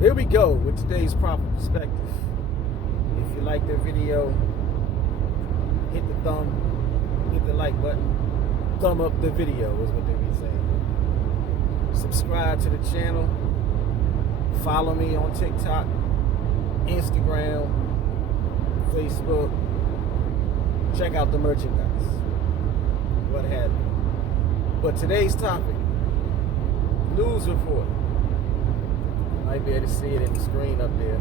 There we go with today's proper perspective. If you like the video, hit the like button, thumb up the video is what they be saying. Subscribe to the channel, follow me on TikTok, Instagram, Facebook, check out the merchandise, what have you. But today's topic, news report. You might be able to see it in the screen up there.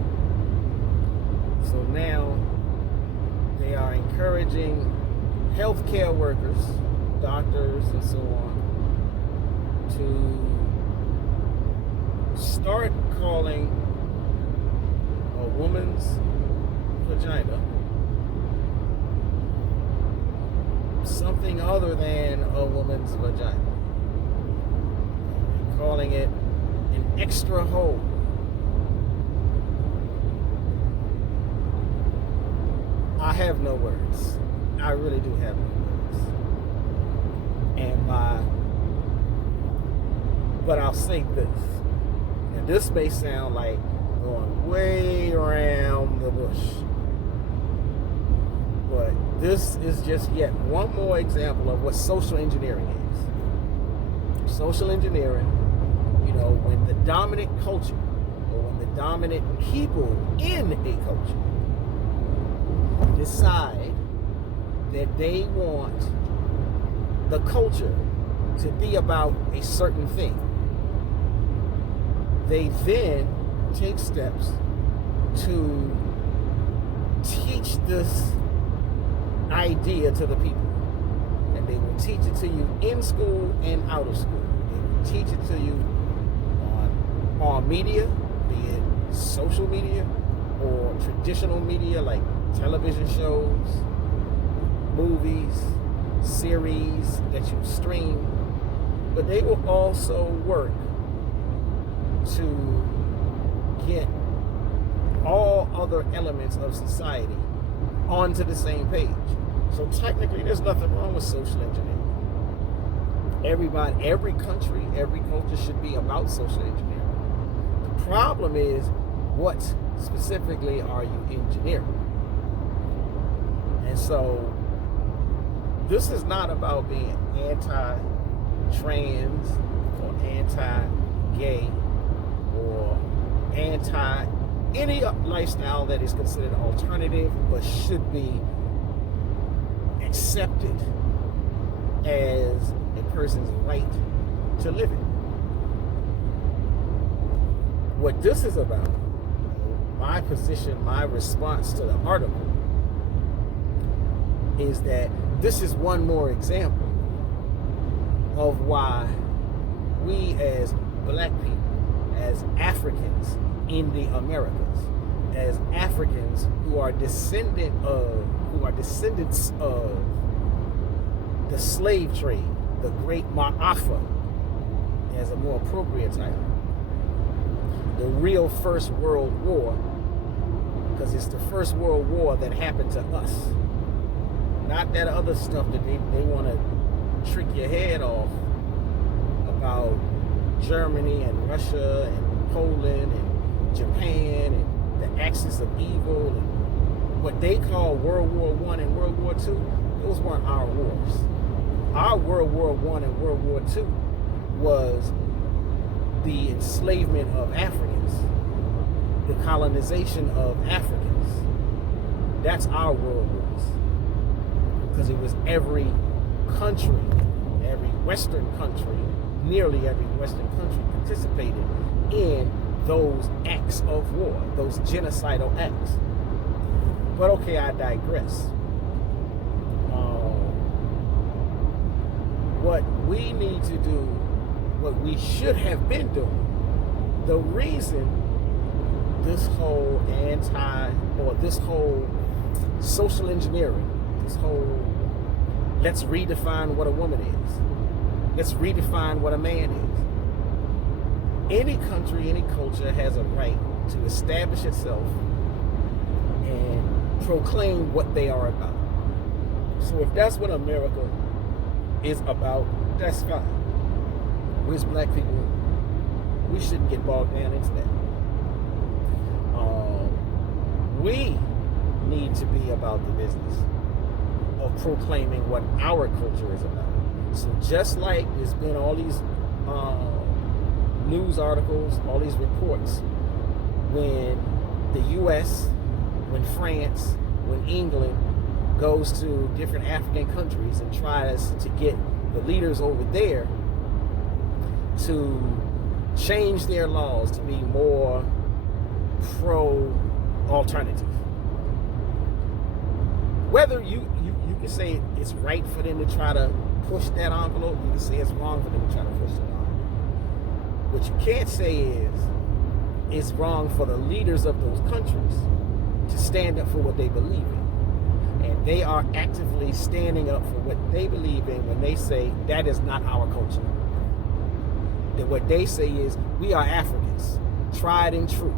So now they are encouraging healthcare workers, doctors and so on, to start calling a woman's vagina something other than a woman's vagina. Calling it an extra hole. I have no words. I really do have no words. But I'll say this. And this may sound like going way around the bush. But this is just yet one more example of what social engineering is. Social engineering, when the dominant culture or when the dominant people in a culture decide that they want the culture to be about a certain thing, they then take steps to teach this idea to the people. And they will teach it to you in school and out of school. They will teach it to you on media, be it social media or traditional media like television shows, movies, series that you stream. But they will also work to get all other elements of society onto the same page. So technically, there's nothing wrong with social engineering. Everybody, every country, every culture should be about social engineering. The problem is, what specifically are you engineering? And so, this is not about being anti-trans or anti-gay or anti any lifestyle that is considered alternative but should be accepted as a person's right to live it. What this is about, my position, my response to the article, is that this is one more example of why we as black people, as Africans in the Americas, as Africans who are descendants of the slave trade, the Great Ma'afa, as a more appropriate title, the real First World War, because it's the First World War that happened to us, not that other stuff that they want to trick your head off about Germany and Russia and Poland and Japan and the axis of evil and what they call World War I and World War II. Those weren't our wars. Our World War I and World War II was the enslavement of Africans, the colonization of Africans. That's our world wars. Because it was every country, every Western country, nearly every Western country participated in those acts of war, those genocidal acts. But okay, I digress. What we need to do, what we should have been doing, the reason this whole this whole social engineering, this whole let's redefine what a woman is, let's redefine what a man is. Any country, any culture has a right to establish itself and proclaim what they are about. So if that's what America is about, that's fine. We as black people, we shouldn't get bogged down into that. We need to be about the business of proclaiming what our culture is about. So just like there's been all these news articles, all these reports, when the U.S., when France, when England goes to different African countries and tries to get the leaders over there to change their laws to be more pro-alternative. Whether you can say it's right for them to try to push that envelope, you can say it's wrong for them to try to push that envelope. What you can't say is it's wrong for the leaders of those countries to stand up for what they believe in. And they are actively standing up for what they believe in when they say that is not our culture. That what they say is we are Africans, tried and true.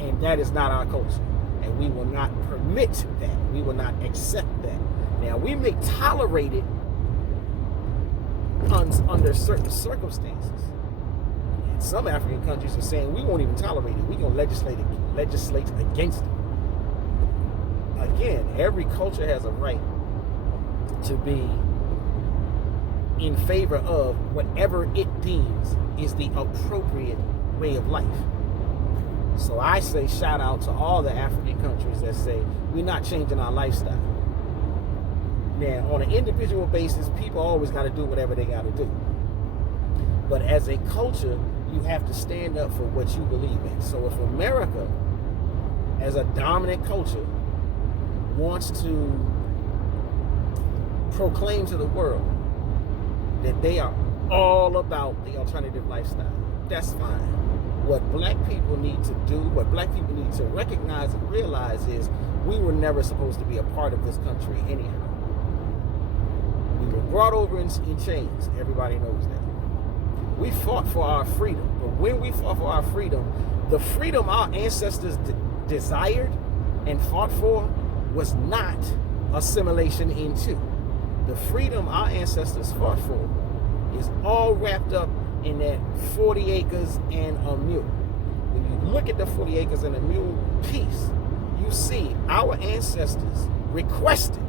And that is not our culture. And we will not permit that. We will not accept that. Now, we may tolerate it under certain circumstances. And some African countries are saying we won't even tolerate it. We're going to legislate against it. Again, every culture has a right to be in favor of whatever it deems is the appropriate way of life. So I say shout out to all the African countries that say we're not changing our lifestyle. Now, on an individual basis, people always got to do whatever they got to do. But as a culture, you have to stand up for what you believe in. So if America, as a dominant culture, wants to proclaim to the world that they are all about the alternative lifestyle, that's fine. What black people need to do, what black people need to recognize and realize is we were never supposed to be a part of this country anyhow. We were brought over in chains. Everybody knows that. We fought for our freedom. But when we fought for our freedom, the freedom our ancestors desired and fought for was not assimilation into. The freedom our ancestors fought for is all wrapped up in that 40 acres and a mule. When you look at the 40 acres and a mule piece, you see our ancestors requested,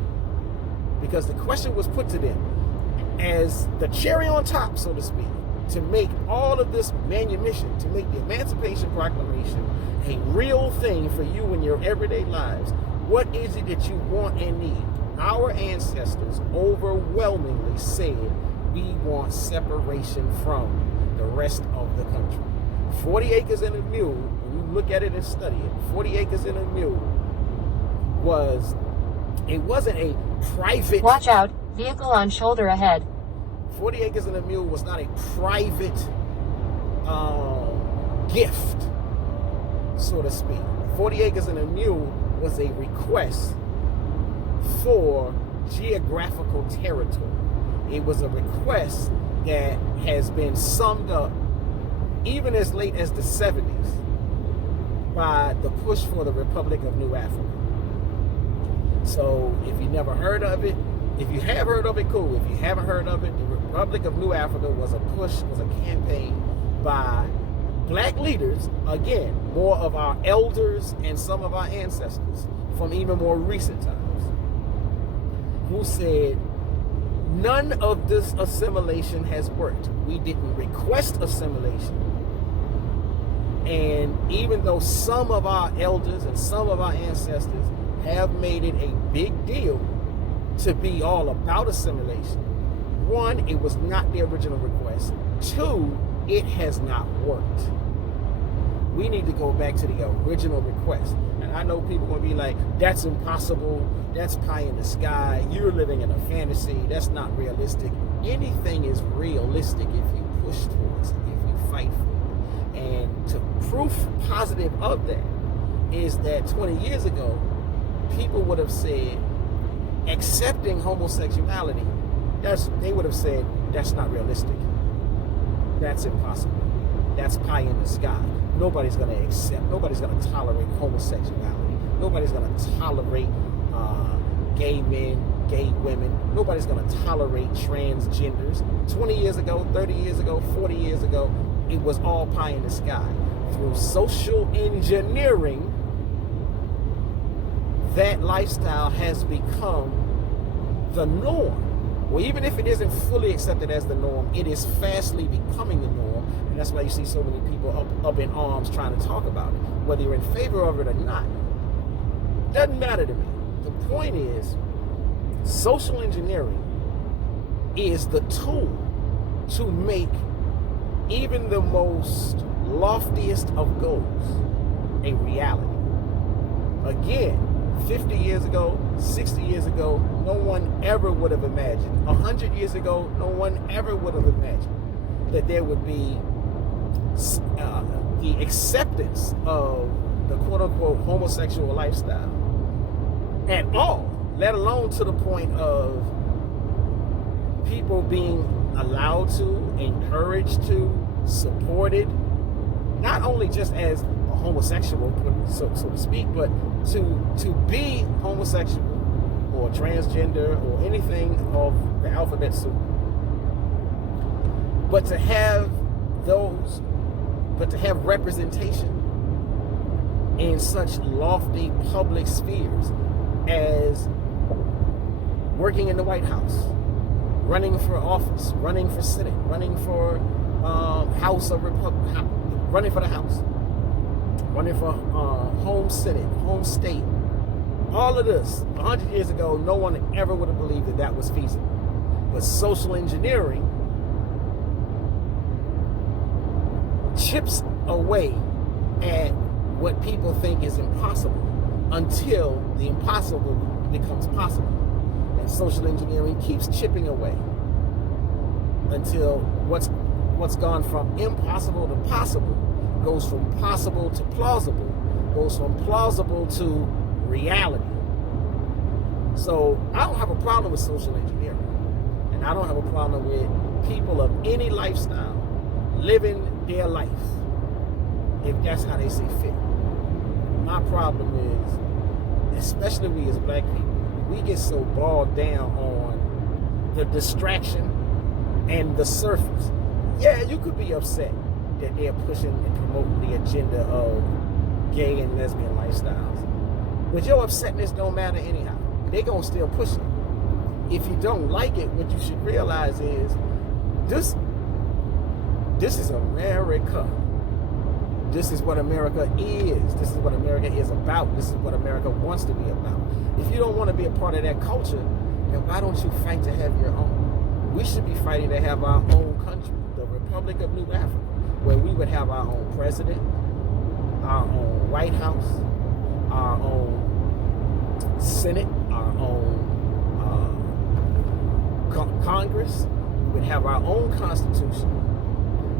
because the question was put to them as the cherry on top, so to speak, to make all of this manumission, to make the Emancipation Proclamation a real thing for you in your everyday lives. What is it that you want and need? Our ancestors overwhelmingly said, we want separation from the rest of the country. 40 acres and a mule, when you look at it and study it, 40 acres and a mule wasn't a private... Watch out, vehicle on shoulder ahead. 40 acres and a mule was not a private gift, so to speak. 40 acres and a mule was a request for geographical territory. It was a request that has been summed up even as late as the 70s by the push for the Republic of New Africa. So if you never heard of it, if you have heard of it, cool. If you haven't heard of it, the Republic of New Africa was a campaign by black leaders, again, more of our elders and some of our ancestors from even more recent times, who said, none of this assimilation has worked. We didn't request assimilation. And even though some of our elders and some of our ancestors have made it a big deal to be all about assimilation, one, it was not the original request. Two, it has not worked. We need to go back to the original request. And I know people are going to be like, that's impossible. That's pie in the sky. You're living in a fantasy. That's not realistic. Anything is realistic if you push towards it, if you fight for it. And to proof positive of that is that 20 years ago, people would have said, accepting homosexuality, they would have said, that's not realistic. That's impossible. That's pie in the sky. Nobody's going to accept, nobody's going to tolerate homosexuality. Nobody's going to tolerate gay men, gay women. Nobody's going to tolerate transgenders. 20 years ago, 30 years ago, 40 years ago, it was all pie in the sky. Through social engineering, that lifestyle has become the norm. Well, even if it isn't fully accepted as the norm, it is fastly becoming the norm. And that's why you see so many people up in arms trying to talk about it. Whether you're in favor of it or not, doesn't matter to me. The point is, social engineering is the tool to make even the most loftiest of goals a reality. Again, 50 years ago, 60 years ago, no one ever would have imagined. 100 years ago, no one ever would have imagined that there would be the acceptance of the quote-unquote homosexual lifestyle at all, let alone to the point of people being allowed to, encouraged to, supported, not only just as a homosexual, so to speak, but to be homosexual or transgender or anything of the alphabet soup. But to have representation in such lofty public spheres as working in the White House, running for office, running for Senate, running for House of Republic, running for the House, running for home Senate, home state. All of this, 100 years ago, no one ever would have believed that that was feasible. But social engineering chips away at what people think is impossible until the impossible becomes possible. And social engineering keeps chipping away until what's gone from impossible to possible goes from possible to plausible, goes from plausible to reality. So I don't have a problem with social engineering, and I don't have a problem with people of any lifestyle living their life if that's how they see fit. My problem is, especially we as black people, we get so bogged down on the distraction and the surface. Yeah, you could be upset that they're pushing and promoting the agenda of gay and lesbian lifestyles, but your upsetness don't matter anyhow. They're gonna still push it. If you don't like it, what you should realize is this is America. This is what America is. This is what America is about. This is what America wants to be about. If you don't want to be a part of that culture, then why don't you fight to have your own? We should be fighting to have our own country, the Republic of New Africa, where we would have our own president, our own White House, our own Senate, our own Congress. We would have our own Constitution.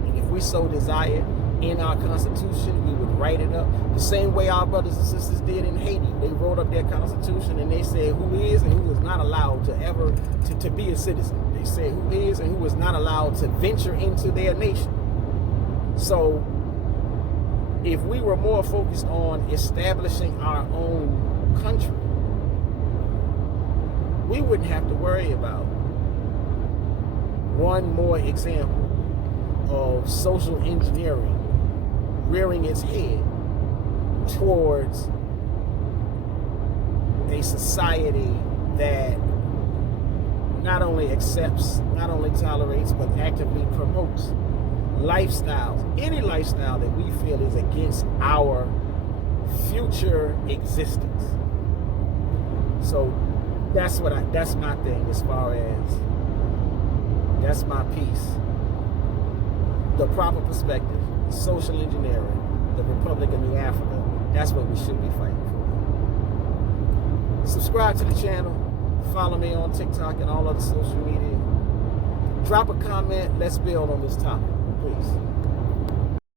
And if we so desired, in our Constitution, we would write it up the same way our brothers and sisters did in Haiti. They wrote up their Constitution and they said who is and who is not allowed to ever to be a citizen. They said who is and who is not allowed to venture into their nation. So if we were more focused on establishing our own country, we wouldn't have to worry about one more example of social engineering rearing its head towards a society that not only accepts, not only tolerates, but actively promotes lifestyles, any lifestyle that we feel is against our future existence. So that's my thing as far as that's my piece. The proper perspective, social engineering, the Republic of New Africa, that's what we should be fighting for. Subscribe to the channel, follow me on TikTok and all other social media. Drop a comment, let's build on this topic, please.